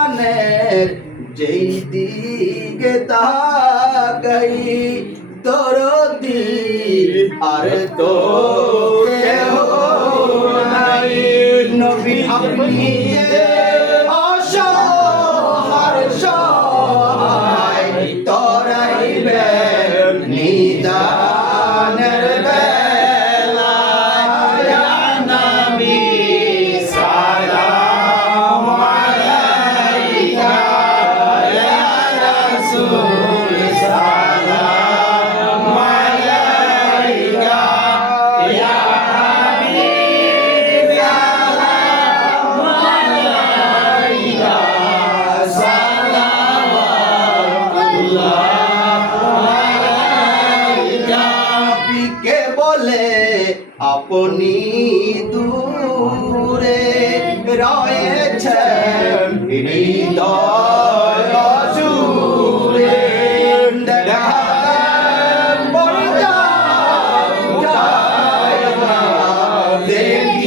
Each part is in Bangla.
জাহানের যেই দিকে তাকাই দরদি আর তো কেহ নাই নবী আপনি যে অসহায় সহায় তরাইবেন নিদানের বেলায় ইয়া নবী সালাম আলাইকা ইয়া রাসূল সালাম আলাইকা ইয়া হাবিব সালাম আলাইকা সালাওয়াতুল্লাহ আলাইকা কে বলে আপনি দূরে রয়েছেন হৃদয় জুড়ে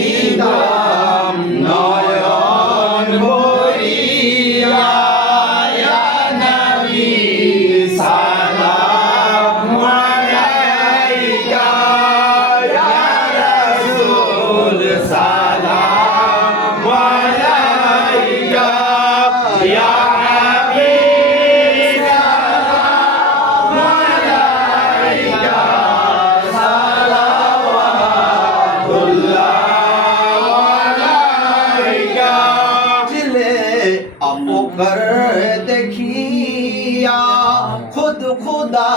দেখিতাম নয়ন ভরিয়া ইয়া নবী সালাম আলাইকা ইয়া রাসূল সালাম আলাইকা ইয়া হাবিব সালাম আলাইকা সালাওয়াতুল্লাহ আলাইকা দিলে अपकर देखिया खुद खुदा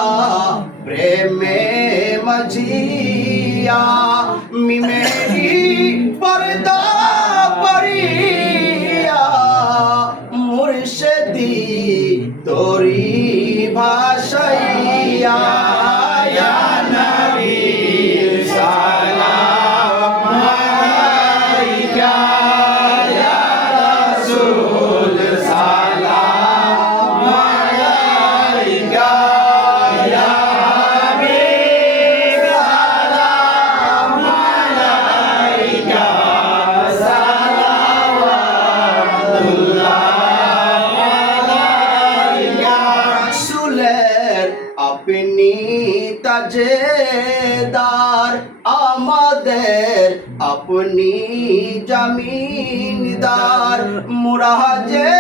प्रेम मझिया मेरी पर्दा परिया मुर्शिदी तोरी भाषैया या नबी सलाम अलैका या रसूल सलाम अलैका या हबीब सलाम अलैका सलावतुल्लाह अलैका রসুলের আপনি তাজেদার আমাদের আপনি জামিনদার মুরাজে